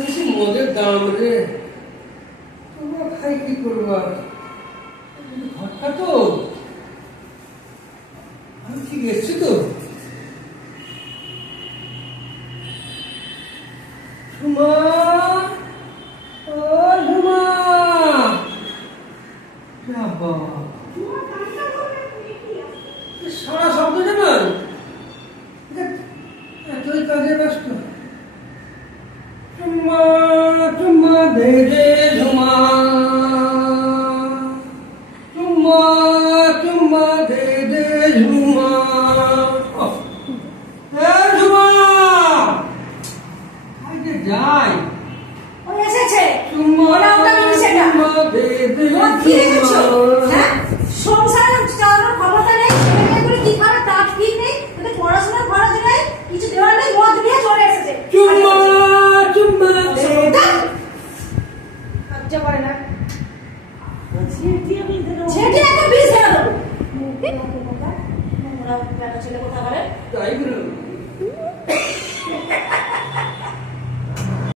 বেশি মদের দাম রে, তোমরা খাই কি করবা? ঘটকা তো আমি ঠিক এসছি তো। ঝুমা, ও ঝুমা, সারা শব্দ জানান এতই কাজে ব্যস্ত। ঝুমা ঝুমা দে দে ঝুমা, ঝুমা ঝুমা দে দে ঝুমা, ঝুমা যাই ওই এসেছে ঝুমা ঝুমা দে দে ঝুমা। সংসার চালানোর ক্ষমতা নেই, ছেলেমেয়েগুলো কি খাবে তার ঠিক নেই, তাদের পড়াশোনার খরচ নেই, কিছু দেওয়ার নেই, মদ নিয়ে চলে এসেছে। চুম্মা চুম্মা লজ্জা করে না? ছেটি একটা বিষ ধরে দেবো। ছেলে কোথা করে তাই